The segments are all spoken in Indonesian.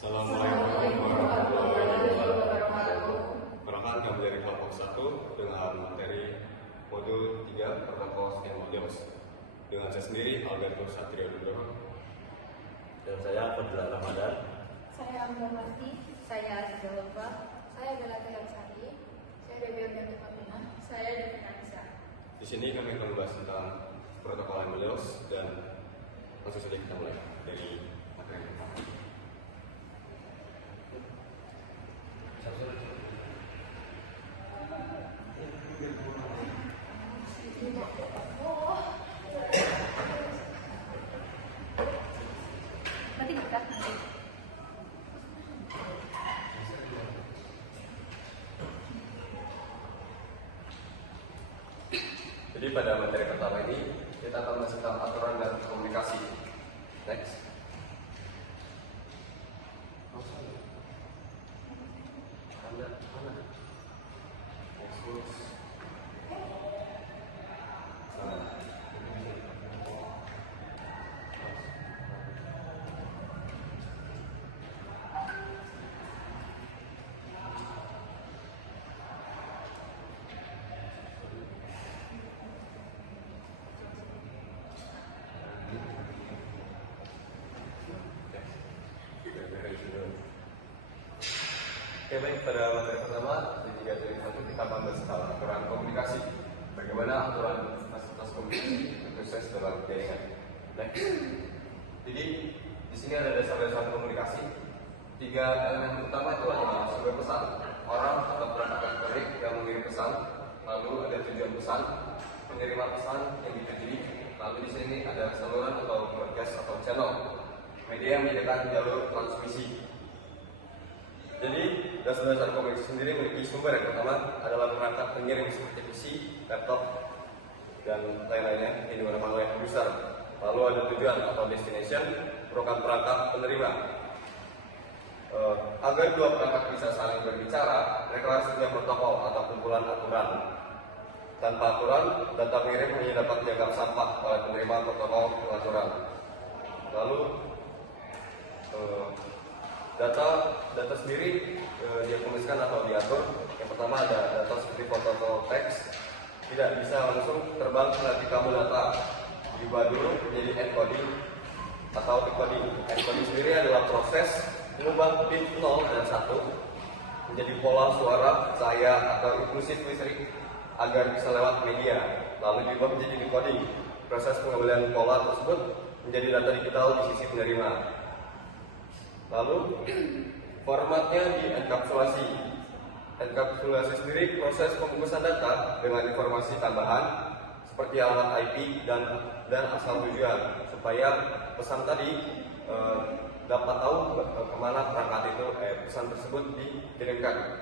Assalamualaikum warahmatullahi wabarakatuh. Perkenalkan kami dari kelompok 1 dengan materi modul 3 Protocols and Modules. Dengan saya sendiri Alberto Satrio Nugroho. Dan saya Fadila Ramadan. Saya Ambar Marti. Saya Aziza Lutfa. Saya Bella Tilaksari. Saya Dewi Ardianti Fatina. Saya Devina Nisa. Di sini kami akan membahas tentang protokol and modules dan langsung saja kita mulai dari materi pertama. Nanti dikat nanti. Jadi pada materi pertama ini kita akan membahas tentang aturan dan komunikasi. Next. Oke, baik, pada materi pertama di 3.1 kita akan membahas tentang aturan komunikasi. Bagaimana aturan fasilitas komunikasi sukses dalam jaringan. Next. Jadi di sini ada dasar-dasar komunikasi. 3 elemen utama itu adalah sumber pesan, orang atau perangkat elektronik yang mengirim pesan, lalu ada tujuan pesan, penerima pesan yang ditujui, lalu di sini ada saluran atau broadcast atau channel, media yang menyediakan jalur transmisi. Jadi, dasar-dasar komunikasi sendiri memiliki sumber. Yang pertama adalah perangkat pengirim seperti PC, laptop, dan lain-lainnya yang digunakan oleh user. Lalu ada tujuan atau destination, merupakan perangkat penerima. Agar dua perangkat bisa saling berbicara, mereka harus punya protokol atau kumpulan aturan. Tanpa aturan, data pengirim hanya dapat dianggap sampah oleh penerima protokol aturan. Lalu data sendiri diakomodasikan atau diatur. Yang pertama ada data seperti foto atau teks, tidak bisa langsung terbang ketika kamu data, diubah dulu menjadi encoding atau decoding. Encoding sendiri adalah proses mengubah bit 0 dan 1 menjadi pola suara, cahaya atau impulsif listrik agar bisa lewat media, lalu diubah menjadi decoding. Proses pengambilan pola tersebut menjadi data digital di sisi penerima. Lalu formatnya di enkapsulasi. Enkapsulasi sendiri proses pembungkusan data dengan informasi tambahan seperti alamat IP dan asal tujuan supaya pesan tadi dapat tahu kemana perangkat itu pesan tersebut dikirimkan.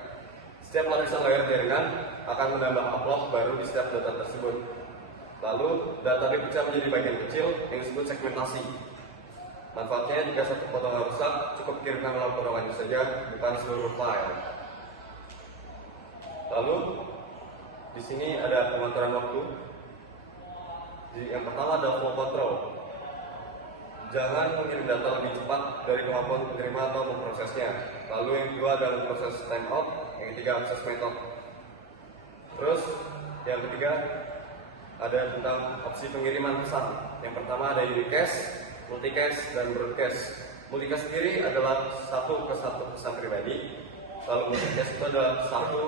Setiap lapisan layar jaringan akan menambah amplop baru di setiap data tersebut. Lalu data dipecah menjadi bagian kecil yang disebut segmentasi. Manfaatnya jika satu potongan rusak, cukup kirimkan dalam potongan itu saja, bukan seluruh file. Lalu di sini ada pengaturan waktu. Yang pertama adalah flow control. Jangan mengirim data lebih cepat dari kemampuan penerima atau memprosesnya. Lalu yang kedua adalah proses timeout. Yang ketiga access method. Terus yang ketiga ada tentang opsi pengiriman pesan. Yang pertama ada unicast, multicast, dan broadcast. Multicast sendiri adalah satu ke satu pesan pribadi. Lalu multicast itu adalah satu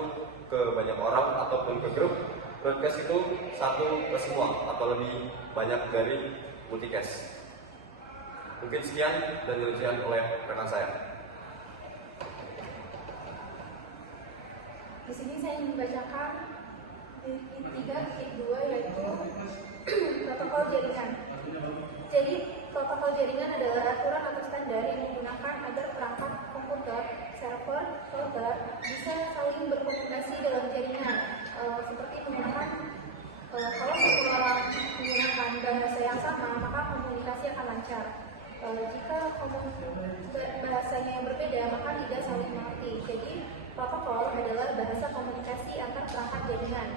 ke banyak orang ataupun ke grup. Broadcast itu satu ke semua atau lebih banyak dari multicast. Mungkin sekian dan dilanjutkan oleh rekan saya. Di sini saya ingin membacakan titik 3.2 yaitu protokol jaringan. Jadi protokol jaringan adalah aturan atau standar yang digunakan agar perangkat komputer, server, router bisa saling berkomunikasi dalam jaringan. Seperti menggunakan kalau semua orang menggunakan bahasa yang sama, maka komunikasi akan lancar. Jika bahasanya yang berbeda, maka tidak saling mengerti. Jadi protokol adalah bahasa komunikasi antar perangkat jaringan.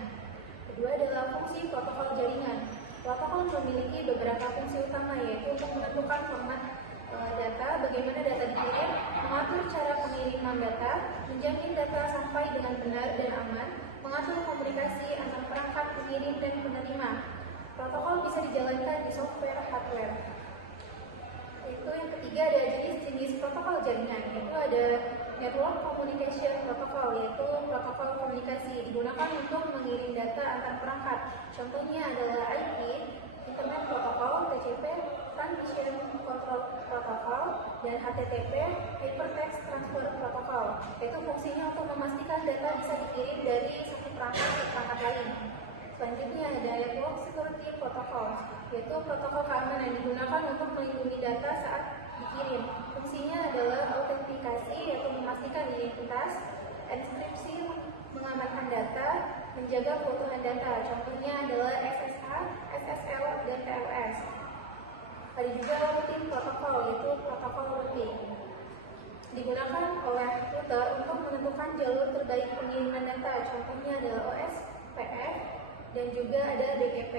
Kedua adalah fungsi protokol jaringan. Protokol memiliki beberapa fungsi utama, yaitu untuk menentukan format data, bagaimana data dikirim, mengatur pengiriman data, menjamin data sampai dengan benar dan aman, mengatur komunikasi antar perangkat pengirim dan penerima. Protokol bisa dijalankan di software hardware. Itu yang ketiga ada jenis-jenis protokol jaringan. Itu ada network communication protocol, yaitu protokol komunikasi digunakan untuk mengirim data antar perangkat. Contohnya adalah IP, Internet Protocol, TCP, Transmission Control Protocol, dan HTTP, Hypertext Transfer Protocol. Itu fungsinya untuk memastikan data bisa dikirim dari satu perangkat ke perangkat lain. Selanjutnya ada Network Security Protocol, yaitu protokol keamanan yang digunakan untuk melindungi data saat dikirim. Fungsinya adalah autentikasi, yaitu memastikan identitas, enkripsi, mengamankan data, menjaga keutuhan data. Contohnya adalah SSH, SSL, dan TLS. Ada juga routing protokol, yaitu protokol routing. Digunakan oleh router untuk menentukan jalur terbaik pengiriman data. Contohnya adalah OSPF dan juga ada BGP.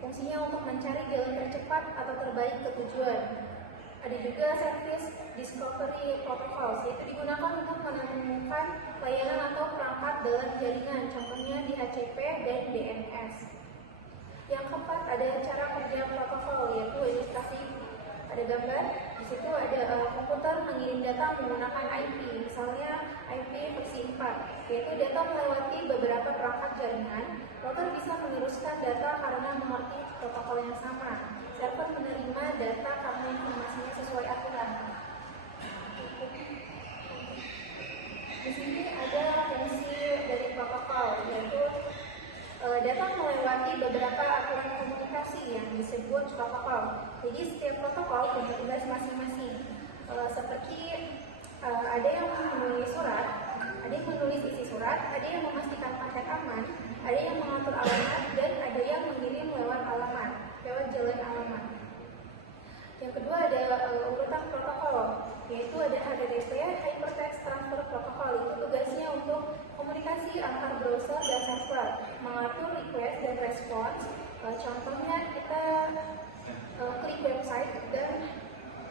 Fungsinya untuk mencari jalan tercepat atau terbaik ke tujuan. Ada juga Service Discovery Protocol, yaitu digunakan untuk menemukan layanan atau perangkat dalam jaringan, contohnya DHCP dan DNS. Yang keempat ada cara kerja protokol, yaitu ilustrasi. Ada gambar, di situ ada komputer mengirim data menggunakan IP, misalnya IP versi 4, yaitu data melewati beberapa perangkat jaringan. Router bisa meneruskan data karena mengerti protokol yang sama. Server menerima data karena informasinya sesuai aturan. Di sini ada fungsi dari protokol, yaitu data melewati beberapa aturan komunikasi yang disebut protokol. Jadi setiap protokol punya tugas masing-masing. Seperti ada yang menulis surat, ada yang menulis isi surat, ada yang memastikan paket aman, ada yang mengatur alamat, dan ada yang mengirim lewat alamat, lewat jalan alamat. Yang kedua ada urutan protokol, yaitu ada HTTP, Hypertext Transfer Protocol. Itu tugasnya untuk komunikasi antar browser dan server, mengatur request dan response. Contohnya kita klik website dan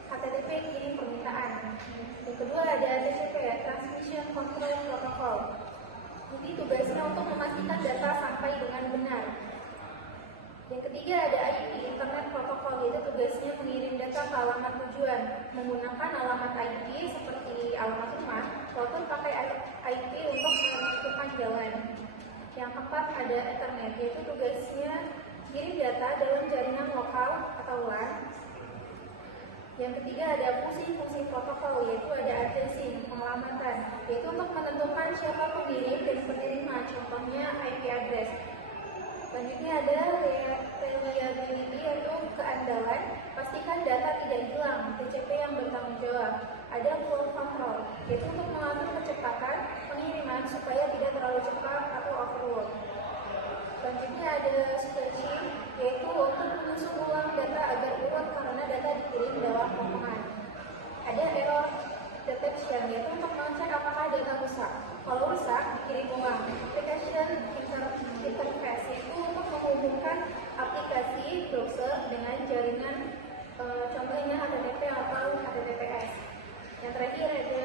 HTTP kirim permintaan. Yang kedua ada TCP, Transmission Control Protocol. Jadi tugasnya untuk memastikan data sampai dengan benar. Yang ketiga ada IP, Internet Protocol, yaitu tugasnya mengirim data ke alamat tujuan. Menggunakan alamat IP seperti alamat rumah, router pakai IP untuk menentukan jalan. Yang keempat ada Ethernet, yaitu tugasnya kirim data dalam jaringan lokal atau LAN. Yang ketiga ada fungsi-fungsi protokol, yaitu ada addressing, pengelamatan, yaitu untuk menentukan siapa pengirim dan penerima, contohnya IP address. Selanjutnya ada reliability, yaitu keandalan, pastikan data tidak hilang, TCP yang bertanggung jawab. Ada flow control, yaitu untuk mengatur kecepatan pengiriman supaya tidak terlalu cepat atau overload. Selanjutnya ada stretching, yaitu untuk mengusung ulang data agar urut karena data dikirim dalam rombongan. Ada error detection, yaitu untuk mengecek apakah data rusak. Kalau rusak, dikirim ulang. Application interface, yaitu untuk menghubungkan aplikasi browser dengan jaringan, contohnya HTTP atau HTTPS. Yang terakhir ada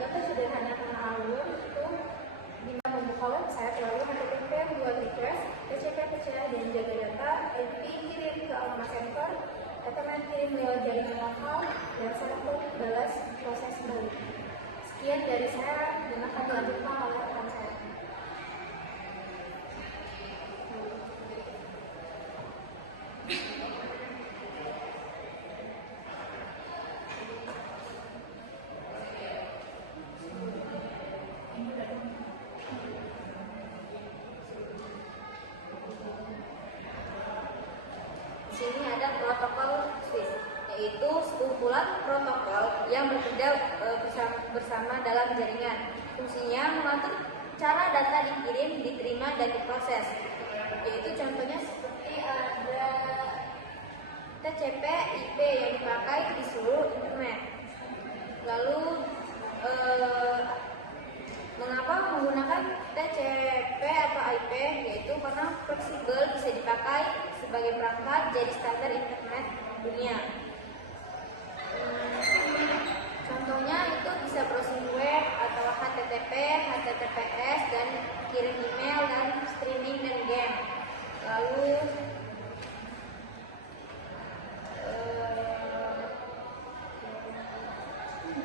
data sederhana karena alur, itu bisa membuka website lalu HTTP buat request, TCP pecah dan jaga data, IP kirim ke alamat server, Ethernet kirim lewat jaringan lokal, dan server balas proses balik. Sekian dari saya, dan akan dilanjutkan oleh rekan saya. Di sini ada protokol SWIFT, yaitu sekumpulan protokol yang bekerja bersama dalam jaringan. Fungsinya mengatur cara data dikirim, diterima, dan diproses. Yaitu contohnya seperti ada TCP, IP yang dipakai di seluruh internet. Lalu mengapa menggunakan TCP atau IP? Yaitu karena fleksibel, bisa dipakai sebagai perangkat jadi standar internet dunia. Contohnya itu bisa browsing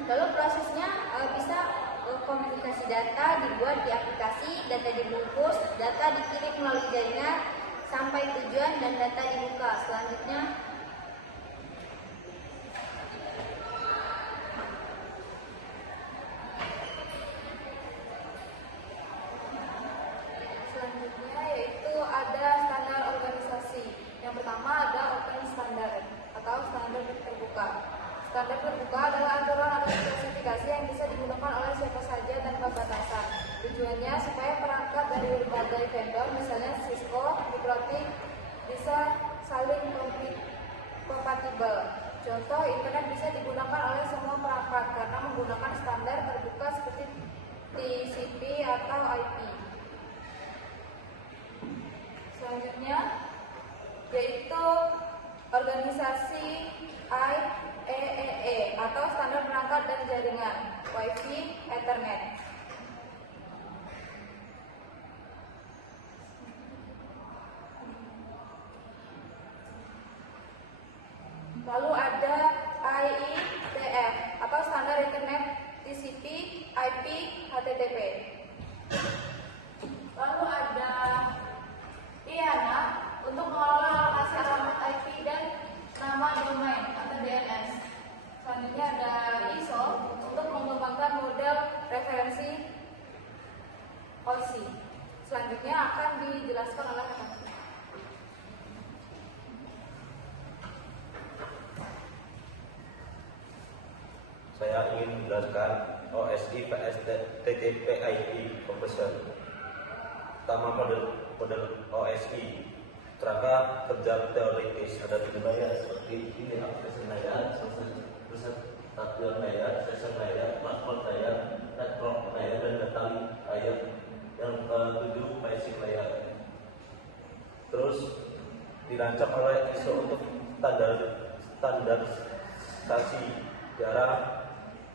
lalu prosesnya bisa komunikasi data dibuat di aplikasi, data dibungkus, data dikirim melalui jaringan sampai tujuan dan data dibuka. Selanjutnya yaitu ada standar organisasi. Yang pertama ada open standard atau standar terbuka. Standar terbuka adalah aturan atau spesifikasi yang bisa digunakan oleh siapa saja tanpa batasan. Tujuannya supaya perangkat dari berbagai vendor, misalnya Cisco, Microtik, bisa saling kompatibel. Contoh, internet bisa digunakan oleh semua perangkat karena menggunakan standar terbuka seperti TCP atau IP. Selanjutnya yaitu organisasi IEEE atau standar perangkat dan jaringan Wi-Fi Ethernet. Lalu ada IETF atau standar internet TCP, IP, HTTP. Lalu ada IANA untuk mengelola alokasi alamat IP dan nama domain atau DNS. Selanjutnya ada ISO untuk mengembangkan model referensi OC. Selanjutnya akan dijelaskan oleh rekan. Saya ingin menjelaskan OSI PST TCP IP Conversion. Pertama, model OSI kerangka kerja teoritis ada 3 layer seperti ini: application layer, statual layer, session layer, platform layer, network layer, dan data layer. Yang ke-7 basic layer. Terus dirancang oleh ISO untuk standarisasi, jarang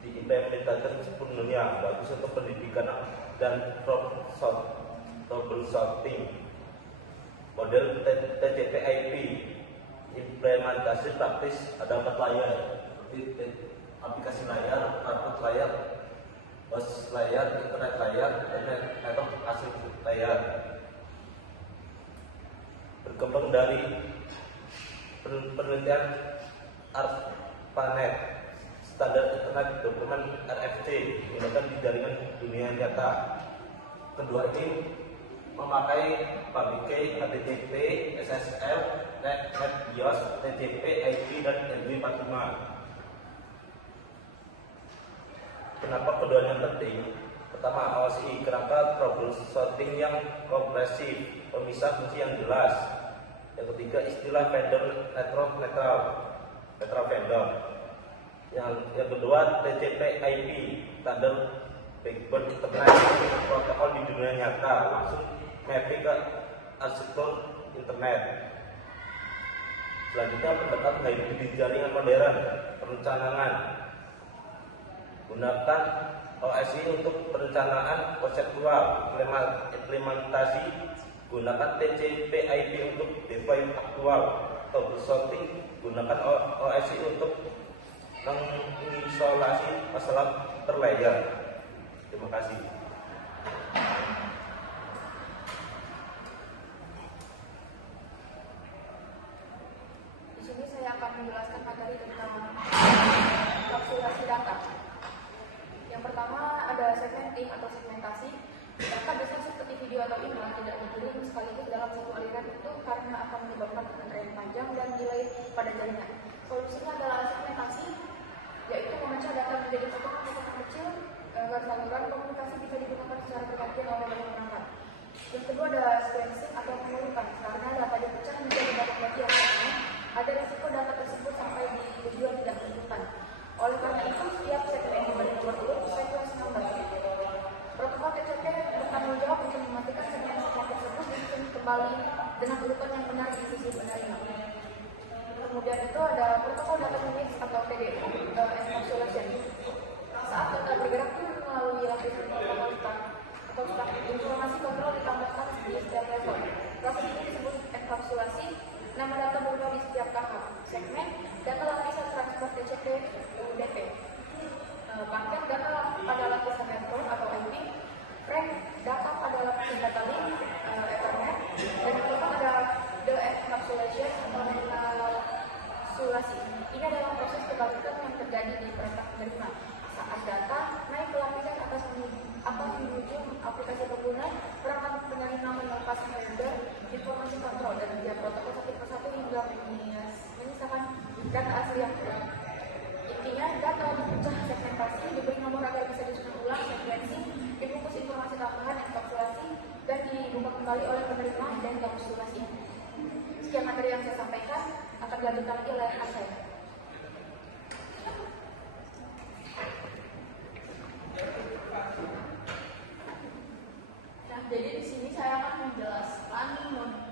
diimplementasikan sepenuhnya, bagus untuk pendidikan dan troubleshooting. Model TCP/IP implementasi praktis ada 4 layer seperti aplikasi layer, network layer, host layer, internet layer, dan network asik layer. Berkembang dari penelitian ARPANET, standar internet dokumen RFC digunakan di jaringan dunia nyata. Kedua ini memakai PABIK, HTTP, SSL, NetBIOS, TCP, IP, dan MB45. Kenapa keduanya penting? Pertama, OSI kerangka troubleshooting yang kompresif, pemisah fungsi yang jelas. Yang ketiga, istilah vendor network netral vendor. Yang kedua, TCP/IP, standar backbone internet protokol di dunia nyata, langsung mapping ke arsitektur internet. Selanjutnya, pendekatan hybrid jaringan modern, perencanaan. Gunakan OSI untuk perencanaan konseptual, implementasi. Gunakan TCP/IP untuk device aktual. Troubleshooting, gunakan OSI untuk mengisolasi masalah terlayer. Terima kasih. Di sini saya akan menjelaskan materi tentang kapsulasi data. Yang pertama ada segmenting atau segmentasi. Data biasanya seperti video atau iklan tidak dikirim sekaligus dalam satu aliran itu karena akan menyebabkan antrean panjang dan delay pada jaringan. Solusinya adalah segmentasi, yaitu memecah data menjadi potongan-potongan kecil agar saluran komunikasi bisa digunakan secara bergantian oleh banyak perangkat. Yang kedua ada sequencing atau pengurukan, karena data dipecah menjadi banyak bagian karena ada risiko data tersebut sampai di tujuan tidak ditentukan. Oleh karena itu, setiap segmen diberi nomor urut sequence number. Protokol TCP bertanggung jawab untuk memastikan segmen tersebut disusun kembali dengan urutan yang benar di sisi penerima. Kemudian itu ada protokol data unit atau PDU, encapsulation. Saat data bergerak melalui lapis protokol stack, informasi kontrol ditambahkan di setiap level. Proses ini disebut encapsulation. tergantung lagi oleh apa ya? Nah, jadi di sini saya akan menjelaskan model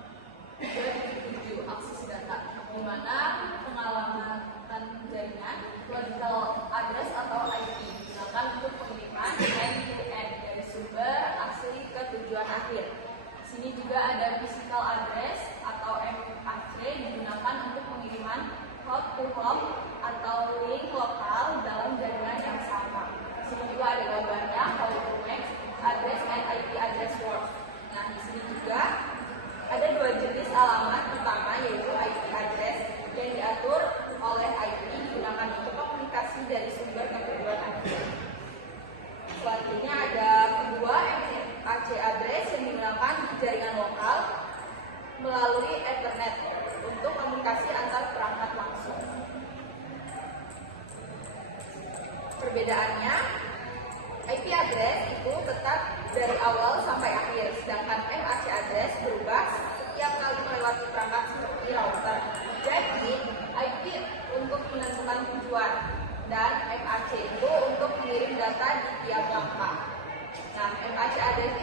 7 akses data, di mana pengalamatan jaringan logical address atau IP digunakan untuk pengiriman end-to-end dari sumber asli ke tujuan akhir. Di sini juga ada physical address atau MAC digunakan untuk pengiriman hop to hop atau link lokal dalam jaringan yang sama. Di sini juga ada gambarnya how to make address and IP address work. Nah, di sini juga ada dua jenis alamat utama, yaitu IP address yang diatur oleh IP digunakan untuk komunikasi dari sumber ke tujuan akhir. Selanjutnya ada kedua MAC address yang digunakan di jaringan lokal melalui Ethernet untuk komunikasi antar perangkat langsung. Perbedaannya, IP address itu tetap dari awal sampai akhir, sedangkan MAC address berubah setiap kali melewati perangkat seperti router. Jadi, IP untuk menentukan tujuan dan MAC itu untuk mengirim data di tiap langkah. Nah, MAC address